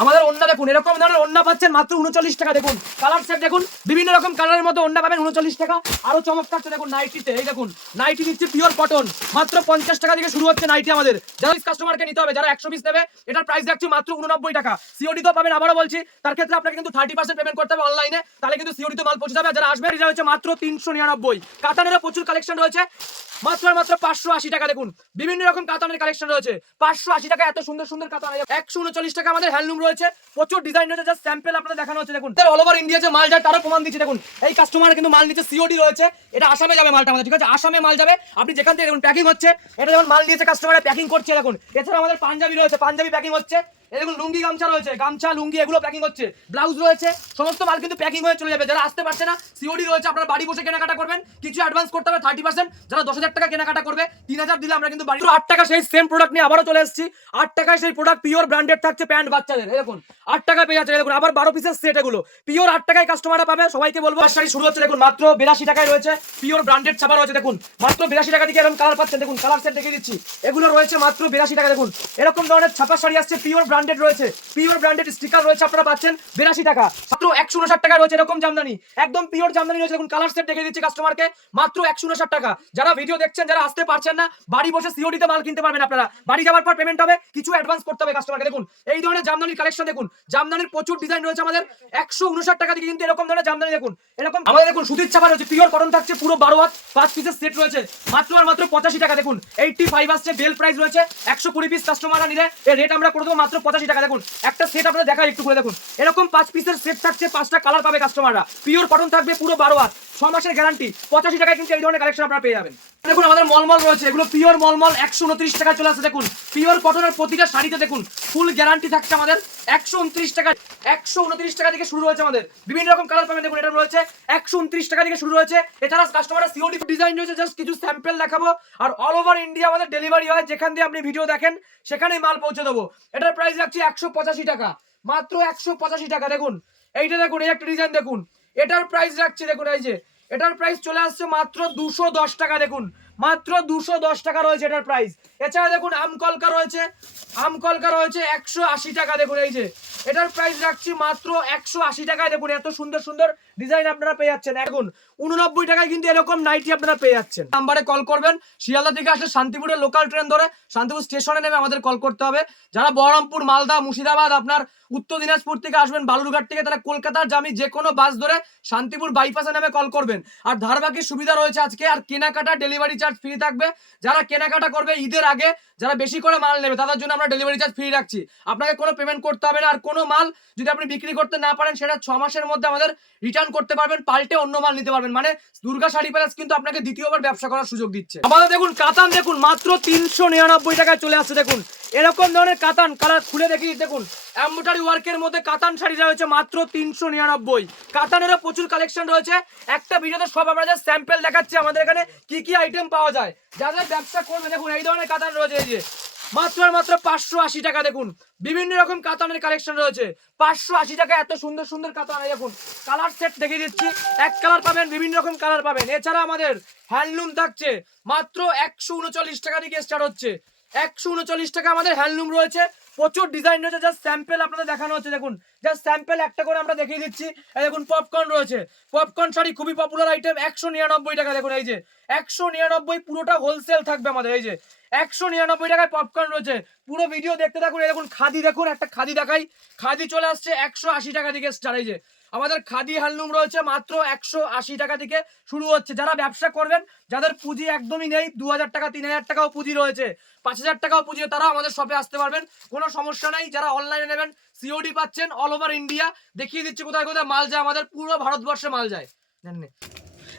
আমাদের ওন্না দেখুন, এরকম ধরনের ওন্না পাচ্ছেন মাত্র উনচল্লিশ টাকা, দেখুন। কালার সেট দেখুন, বিভিন্ন রকম কালারের মধ্যে ওন্না পাবেন উনচল্লিশ টাকা। আরও চমৎকার দেখুন নাইটিতে এই দেখুন নাইটি দিচ্ছে পিওর কটন মাত্র পঞ্চাশ টাকা থেকে শুরু হচ্ছে নাইটি আমাদের। যারা কাস্টমারকে নিতে হবে, যারা একশো পিস নেবে, এটার প্রাইস রাখছি মাত্র উননব্বই টাকা। সিওডি তো পাবেন, আবারও বলছি, তার ক্ষেত্রে আপনাকে কিন্তু থার্টি পার্সেন্ট পেমেন্ট করতে হবে অনলাইনে তাহলে কিন্তু সিওডি তো মাল পৌঁছে যাবে যারা আসবে এটা হচ্ছে মাত্র তিনশো নিরানব্বই। কাতানেরও প্রচুর কালেকশন রয়েছে। মাত্র মাত্র পাঁচশো আশি টাকা দেখুন। বিভিন্ন রকম কাতানের কালেকশন রয়েছে। পাঁচশো আশি টাকা এত সুন্দর সুন্দর কাতান একশো উনচল্লিশ টাকা আমাদের হ্যান্ডলুম রয়েছে। প্রচুর ডিজাইন রয়েছে। জাস্ট স্যাম্পল আপনাদের দেখানো হচ্ছে, দেখুন। অল ওভার ইন্ডিয়া যে মাল যায় তারও প্রমাণ দিচ্ছে, দেখুন। এই কাস্টমার কিন্তু মাল নিচ্ছে সিওডি রয়েছে। এটা আসামে যাবে মালটা আমাদের, ঠিক আছে? আসামে মাল যাবে। আপনি যেখান থেকে, দেখুন প্যাকিং হচ্ছে। এটা যখন মাল দিয়েছে কাস্টমার প্যাকিং করছে, দেখুন। এছাড়া আমাদের পাঞ্জাবি রয়েছে। পাঞ্জাবি প্যাকিং হচ্ছে। দেখুন, লুঙ্গি গামছা রয়েছে। গামছা, লুঙ্গি, এগুলো প্যাকিং হচ্ছে। ব্লাউজ রয়েছে, সমস্ত মাল কিন্তু প্যাকিং হয়ে চলে যাবে। যারা আসতে পারছে না সিওডি রয়েছে, আপনার বাড়ি বসে কেনাকাটা করবেন। কিছু অ্যাডভান্স করতে হবে থার্টি পার্সেন্ট যারা দশ হাজার টাকা কেনাকাটা করবে, তিন হাজার দিলে আমরা কিন্তু বাড়ি আট টাকা সেই সেম প্রোডাক্ট নিয়ে আবারও চলে এসেছি। আট টাকায় সেই প্রোডাক্ট পিওর ব্র্যান্ডেড থাকছে প্যান্ট বাচ্চাদের। দেখুন, আট টাকা পেয়ে যাচ্ছে। দেখুন, আবার বারো পিসের সেট এগুলো। পিওর আট টাকায় কাস্টমাররা পাবে, সবাইকে বলব। শাড়ি শুরু হচ্ছে, দেখুন, মাত্র বিরাশি টাকায় রয়েছে। পিওর ব্র্যান্ডেড ছাপা রয়েছে, দেখুন, মাত্র বিরাশি টাকা থেকে এরকম কালার পাচ্ছেন। দেখুন কালার সেট দেখিয়ে দিচ্ছি। এগুলো রয়েছে মাত্র বিরাশি টাকা। দেখুন, এরকম ধরনের ছাপা শাড়ি আসছে পিওর ব্র্যান্ডেড রয়েছে। পিওর ব্র্যান্ডেড স্টিকার রয়েছে, আপনারা পাচ্ছেন বিরাশি টাকা। মাত্র একশো উনষাট টাকা রয়েছে এরকম জামদানি। একদম পিওর জামদানি রয়েছে। দেখুন কালার সেট দেখিয়ে দিচ্ছি কাস্টমারকে মাত্র একশো উনষাট টাকা। যারা ভিডিও দেখছেন, যারা আসতে পারছেন না, বাড়ি বসে সিওডিতে মাল কিনতে পারবেন আপনারা। বাড়ি যাওয়ার পর পেমেন্ট হবে, কিছু অ্যাডভান্স করতে হবে কাস্টমারকে দেখুন, এই ধরনের জামদানির কালেকশন দেখুন। জামদানির প্রচুর ডিজাইন রয়েছে আমাদের। একশো উনষাট টাকা থেকে কিন্তু এরকম ধরনের জামদানি দেখুন। এরকম আমাদের দেখুন, সুতির ছাপা রয়েছে পিওর কটন থাকছে, পুরো বারো হাত, পাঁচ পিসের সেট রয়েছে। মাত্র আর মাত্র পঁচাশি টাকা। দেখুন এইটটি ফাইভ আসছে বেল প্রাইস রয়েছে, একশো কুড়ি পিস কাস্টমাররা নিলে, এর রেট আমরা করে দেবো মাত্র পঁচাশি টাকা দেখুন। একটা সেট আপনাদের দেখাই, একটু করে দেখুন। এরকম পাঁচ পিসের সেট থাকছে, পাঁচটা কালার পাবে কাস্টমাররা পিওর কটন থাকবে পুরো বারো হাত। ছ মাসের গ্যারান্টি পঁচাশি টাকায় কিন্তু এই ধরনের কালেকশন আপনারা পেয়ে যাবেন। দেখুন, আমাদের মলমল রয়েছে। এগুলো পিওর মলমল, একশো উনত্রিশ টাকা চলে আসছে। দেখুন পিওর কটনের প্রতিটা শাড়িতে দেখুন ফুল গ্যারান্টি থাকছে আমাদের। একশো উনত্রিশ টাকা, একশো উনত্রিশ টাকা থেকে শুরু হয়েছে আমাদের। বিভিন্ন রকম কালার পাবেন দেখুন, এটা রয়েছে। একশো উনত্রিশ টাকা থেকে শুরু হয়েছে। এছাড়া কাস্টমারের সিওডি ডিজাইন রয়েছে। জাস্ট কিছু স্যাম্পেল দেখাবো। আর অল ওভার ইন্ডিয়া আমাদের ডেলিভারি হয়। যেখান দিয়ে আপনি ভিডিও দেখেন, সেখানেই মাল পৌঁছে দেবো। এটার প্রাইস রাখছি একশো পঁচাশি টাকা। মাত্র একশো পঁচাশি টাকা, দেখুন। এইটা দেখুন, এই একটা ডিজাইন দেখুন। এটার প্রাইস রাখছি, দেখুন, এই যে এটার প্রাইস চলে আসছে মাত্র দুশো দশ টাকা, দেখুন। মাত্র দুশো দশ টাকা রয়েছে এটার প্রাইস এছাড়া দেখুন আমকলকা রয়েছে। আমকলকা রয়েছে একশো আশি টাকা, দেখুন, এই যে। এটার প্রাইস রাখছি মাত্র একশো আশি টাকায়, দেখুন, এত সুন্দর সুন্দর ডিজাইন আপনারা পেয়ে যাচ্ছেন। এখন উননব্বই টাকায় কিন্তু এরকম নাইটি আপনারা পেয়ে যাচ্ছেন। নাম্বারে কল করবেন, শিয়ালদা থেকে আসলে শান্তিপুরের লোকাল ট্রেন ধরে শান্তিপুর স্টেশনে নেমে আমাদের কল করতে হবে। যারা বহরমপুর, মালদা, মুর্শিদাবাদ, আপনার উত্তর দিনাজপুর থেকে আসবেন, বালুরঘাট থেকে তারা কলকাতার জামি যে কোনো বাস ধরে শান্তিপুর বাইপাসে নেমে কল করবেন। আর ধারবাকির সুবিধা রয়েছে আজকে, আর কেনাকাটা ডেলিভারি চার্জ ফ্রি থাকবে। যারা কেনাকাটা করবে ঈদের আগে যারা বেশি করে মাল নেবে, তাদের জন্য আমরা ডেলিভারি চার্জ ফ্রি রাখছি। আপনাকে কোনো পেমেন্ট করতে হবে না, আর কোনো মাল যদি আপনি বিক্রি করতে না পারেন, সেটা ছ মাসের মধ্যে আমাদের রিটার্ন করতে পারবেন, পাল্টে অন্য মাল নিতে পারবেন। মানে দুর্গা শাড়ি প্যালেস কিন্তু আপনাকে দ্বিতীয়বার ব্যবসা করার সুযোগ দিচ্ছে। আমাদের দেখুন, কাতান দেখুন, মাত্র তিনশো নিরানব্বই টাকায় চলে আসছে, দেখুন। এরকম ধরনের কাতান, কালার খুলে দেখি, দেখুন। এম্বোটারি ওয়ার্কের মধ্যে কাতান শাড়ি রয়েছে মাত্র তিনশো নিরানব্বই। কাতানেরও প্রচুর কালেকশন রয়েছে। একটা ভিডিওতে সব আপনাদের স্যাম্পেল দেখাচ্ছি, আমাদের এখানে কি কি আইটেম পাওয়া যায়। যাদের ব্যবসা করবে, দেখুন, এই ধরনের কাতান রয়েছে, এই যে। মাত্র মাত্র পাঁচশো আশি টাকা, দেখুন। বিভিন্ন রকম কাতানের কালেকশন রয়েছে। পাঁচশো আশি টাকা, এত সুন্দর সুন্দর কাতান দেখুন। কালার সেট দেখিয়ে দিচ্ছি। এক কালার পাবেন, বিভিন্ন রকম কালার পাবেন। এছাড়া আমাদের হ্যান্ডলুম থাকছে মাত্র একশো উনচল্লিশ টাকা থেকে স্টার্ট হচ্ছে। একশো উনচল্লিশ টাকা আমাদের হ্যান্ডলুম রয়েছে। প্রচুর ডিজাইন রয়েছে জাস্ট স্যাম্পল আপনাদের দেখানো হচ্ছে, দেখুন। জাস্ট স্যাম্পল একটা করে আমরা দেখিয়ে দিচ্ছি। দেখুন পপকর্ন রয়েছে। পপকর্ন শাড়ি খুবই পপুলার আইটেম একশো নিরানব্বই টাকা, দেখুন, এই যে। একশো নিরানব্বই পুরোটা হোলসেল থাকবে আমাদের, এই যে। একশো নিরানব্বই টাকায় পপকর্ন রয়েছে। পুরো ভিডিও দেখতে থাকুন দেখুন, খাদি দেখুন, একটা খাদি দেখাই। খাদি চলে আসছে একশো আশি টাকা থেকে স্টার এই যে। আমাদের খাদি হ্যান্ডলুম রয়েছে মাত্র একশো আশি টাকা থেকে শুরু হচ্ছে। যারা ব্যবসা করবেন, যাদের পুঁজি একদমই নেই, দু হাজার টাকা, তিন হাজার টাকাও পুঁজি রয়েছে, পাঁচ হাজার টাকাও পুঁজি তারা আমাদের শপে আসতে পারবেন। কোনো সমস্যা নেই, যারা অনলাইনে নেবেন সিওডি পাচ্ছেন অল ওভার ইন্ডিয়া দেখিয়ে দিচ্ছি কোথায় কোথায় মাল যায়, আমাদের পুরো ভারতবর্ষে মাল যায়। জানেন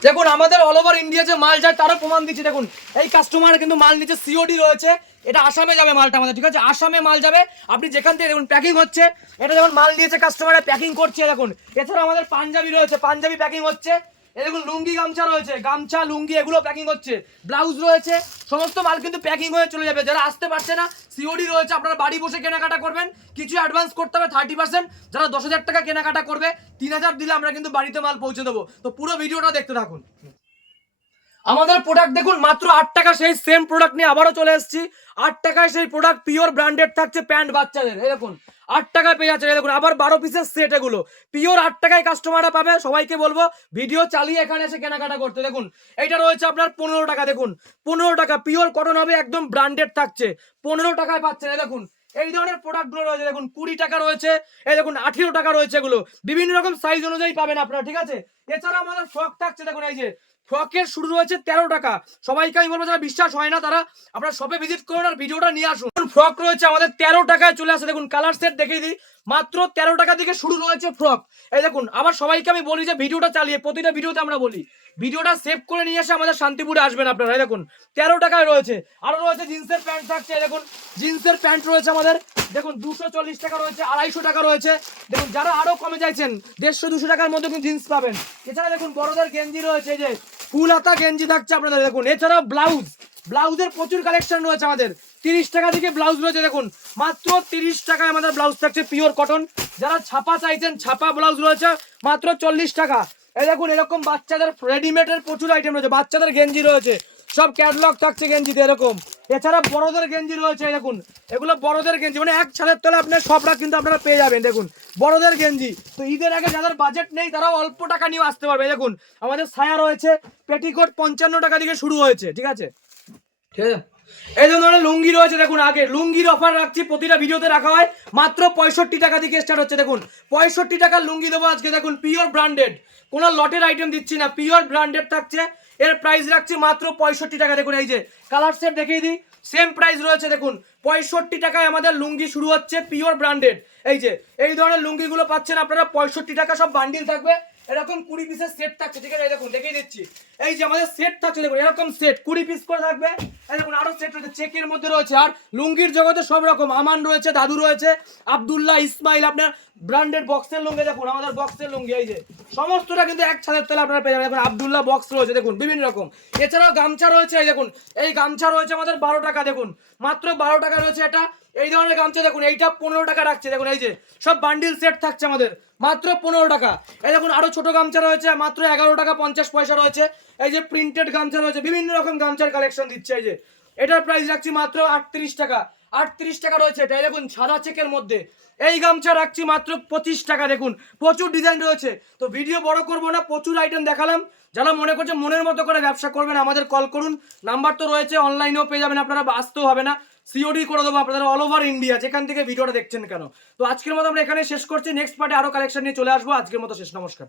দেখুন, আমাদের অল ওভার ইন্ডিয়া যে মাল যায়, তারও প্রমাণ দিচ্ছে। দেখুন, এই কাস্টমার কিন্তু মাল নিচে সিওডি রয়েছে। এটা আসামে যাবে মালটা আমাদের, ঠিক আছে? আসামে মাল যাবে। আপনি যেখান থেকে, দেখুন প্যাকিং হচ্ছে। এটা যখন মাল দিয়েছে কাস্টমারে প্যাকিং করছে, দেখুন। এছাড়া আমাদের পাঞ্জাবি রয়েছে, পাঞ্জাবি প্যাকিং হচ্ছে। দেখুন লুঙ্গি গামছা রয়েছে, গামছা, লুঙ্গি, এগুলো প্যাকিং হচ্ছে। ব্লাউজ রয়েছে, সমস্ত মাল কিন্তু প্যাকিং হয়ে চলে যাবে। যারা আসতে পারছে না সিওডি রয়েছে, আপনারা বাড়ি বসে কেনাকাটা করবেন। কিছু অ্যাডভান্স করতে হবে থার্টি পার্সেন্ট যারা দশ হাজার টাকা কেনাকাটা করবে, তিন হাজার দিলে আমরা কিন্তু বাড়িতে মাল পৌঁছে দেবো। তো পুরো ভিডিওটা দেখতে থাকুন। আমাদের প্রোডাক্ট দেখুন, মাত্র আট টাকা সেই সেম প্রোডাক্ট নিয়ে আবারও চলে এসেছি। আট টাকায় সেই প্রোডাক্ট পিওর ব্র্যান্ডেড থাকছে প্যান্ট বাচ্চাদের, এই দেখুন। আট টাকায় পেয়ে যাচ্ছে দেখুন, আবার বারো পিসের সেট এগুলো। পিওর আট টাকায় কাস্টমাররা পাবে, সবাইকে বলব ভিডিও চালিয়ে এখানে এসে কেনাকাটা করতে। দেখুন, এইটা রয়েছে আপনার পনেরো টাকা, দেখুন। পনেরো টাকা পিওর কটন হবে, একদম ব্র্যান্ডেড থাকছে। পনেরো টাকায় পাচ্ছেন, এই দেখুন। এই ধরনের প্রোডাক্টগুলো রয়েছে, দেখুন, কুড়ি টাকা রয়েছে, এই দেখুন, আঠেরো টাকা রয়েছে এগুলো। বিভিন্ন রকম সাইজ অনুযায়ী পাবেন আপনারা, ঠিক আছে? এছাড়া আমাদের ফ্রক থাকছে, দেখুন, এই যে ফ্রকের শুরু রয়েছে তেরো টাকা। সবাইকে আমি বলব, যারা বিশ্বাস হয় না, তারা আপনারা শপে ভিজিট করুন আর ভিডিওটা নিয়ে আসুন। ফ্রক রয়েছে আমাদের তেরো টাকায়, চলে আসে। দেখুন কালার সেট দেখিয়ে দিই। মাত্র তেরো টাকা থেকে শুরু রয়েছে ফ্রক এই দেখুন, আবার সবাইকে আমি বলি যে, ভিডিওটা চালিয়ে, প্রতিটা ভিডিওতে আমরা বলি। ভিডিওটা সেভ করে নিয়ে এসে আমাদের শান্তিপুরে আসবেন আপনারা। এই দেখুন, তেরো টাকায় রয়েছে। আরও রয়েছে জিন্সের প্যান্ট থাকছে। এই দেখুন জিন্সের প্যান্ট রয়েছে আমাদের। দেখুন, দুশো চল্লিশ টাকা রয়েছে, আড়াইশো টাকা রয়েছে। দেখুন, যারা আরও কমে চাইছেন দেড়শো দুশো টাকার মধ্যে কিন্তু জিন্স পাবেন। এছাড়া দেখুন, বড়দের গেঞ্জি রয়েছে যে ফুল হাতা গেঞ্জি থাকছে আপনাদের, দেখুন। এছাড়াও ব্লাউজ, ব্লাউজের প্রচুর কালেকশন রয়েছে আমাদের। তিরিশ টাকা থেকে ব্লাউজ রয়েছে, দেখুন। মাত্র তিরিশ টাকায় আমাদের ব্লাউজ থাকছে পিওর কটন যারা ছাপা চাইছেন, ছাপা ব্লাউজ রয়েছে, মাত্র চল্লিশ টাকা। এই দেখুন, এরকম বাচ্চাদের রেডিমেডের প্রচুর আইটেম রয়েছে। বাচ্চাদের গেঞ্জি রয়েছে সব ক্যাটলগ থাকছে গেঞ্জিতে, এরকম। এছাড়া বড়দের গেঞ্জি রয়েছে দেখুন। এগুলো বড়দের গেঞ্জি মানে এক ছাদের তলে আপনার সবটা কিন্তু আপনারা পেয়ে যাবেন, দেখুন। বড়দের গেঞ্জি। তো ঈদের আগে যাদের বাজেট নেই তারা অল্প টাকা নিয়ে আসতে পারবে দেখুন। আমাদের ছায়া রয়েছে পেটিকোট পঞ্চান্ন টাকা থেকে শুরু হয়েছে, ঠিক আছে? ঠিক আছে। এই ধরনের লুঙ্গি রয়েছে, দেখুন আগে। লুঙ্গির অফার রাখছি, প্রতিটা ভিডিওতে রাখা হয়। মাত্র পঁয়ষট্টি টাকা থেকে স্টার্ট হচ্ছে, দেখুন। পঁয়ষট্টি টাকার লুঙ্গি দেবো আজকে, দেখুন পিওর ব্র্যান্ডেড কোনো লটের আইটেম দিচ্ছি না পিওর ব্র্যান্ডেড থাকছে। এর প্রাইস রাখছি মাত্র পঁয়ষট্টি টাকা, দেখুন, এই যে কালার সেট দেখিয়ে দিই। সেম প্রাইস রয়েছে, দেখুন, পঁয়ষট্টি টাকায় আমাদের লুঙ্গি শুরু হচ্ছে পিওর ব্র্যান্ডেড এই যে, এই ধরনের লুঙ্গিগুলো পাচ্ছেন আপনারা, পঁয়ষট্টি টাকা সব বান্ডিল থাকবে। এরকম কুড়ি পিসের সেট থাকছে, ঠিক আছে? দেখুন, দেখিয়ে দিচ্ছি। এই যে আমাদের সেট থাকছে, দেখুন, এরকম সেট কুড়ি পিস করে থাকবে। দেখুন, আরও সেট রয়েছে, চেকের মধ্যে রয়েছে, আর লুঙ্গির জগতে সব রকম আমান রয়েছে, দাদু রয়েছে, আব্দুল্লাহ ইসমাইল, আপনার ব্র্যান্ডেড বক্সের লুঙ্গি, দেখুন, আমাদের বক্সের লুঙ্গি, এই যে। সমস্তটা কিন্তু এক ছাদের তলে আপনারা পেয়ে যাবেন। দেখুন, আব্দুল্লাহ বক্স রয়েছে, দেখুন, বিভিন্ন রকম। এছাড়াও গামছা রয়েছে, এই দেখুন, এই গামছা রয়েছে আমাদের বারো টাকা, দেখুন, মাত্র বারো টাকা রয়েছে এটা। এই ধরনের গামছা, দেখুন, এইটা পনেরো টাকা রাখছে, দেখুন, এই যে, সব বান্ডিল সেট থাকছে আমাদের, মাত্র পনেরো টাকা। এই দেখুন, আরও ছোট গামছা রয়েছে, মাত্র এগারো টাকা পঞ্চাশ পয়সা রয়েছে। এই যে প্রিন্টেড গামছা রয়েছে, বিভিন্ন রকম গামছার কালেকশন দিচ্ছে, এই যে। এটার প্রাইস রাখছি মাত্র আটত্রিশ টাকা। আটত্রিশ টাকা রয়েছে। এটা এই দেখুন, সাদা চেকের মধ্যে। এই গামছা রাখছি মাত্র পঁচিশ টাকা, দেখুন। প্রচুর ডিজাইন রয়েছে। তো ভিডিও বড় করব না, প্রচুর আইটেম দেখালাম। যারা মনে করছে মনের মতো করে ব্যবসা করবেন, আমাদের কল করুন। নাম্বার তো রয়েছে অনলাইনেও পেয়ে যাবেন আপনারা আসতেও হবে না। সিওডি করে দেবো আপনাদের অল ওভার ইন্ডিয়া যেখান থেকে ভিডিওটা দেখছেন কেন? তো আজকের মতো আমরা এখানে শেষ করছি। নেক্সট পার্টে আরও কালেকশন নিয়ে চলে আসব। আজকের মতো শেষ, নমস্কার।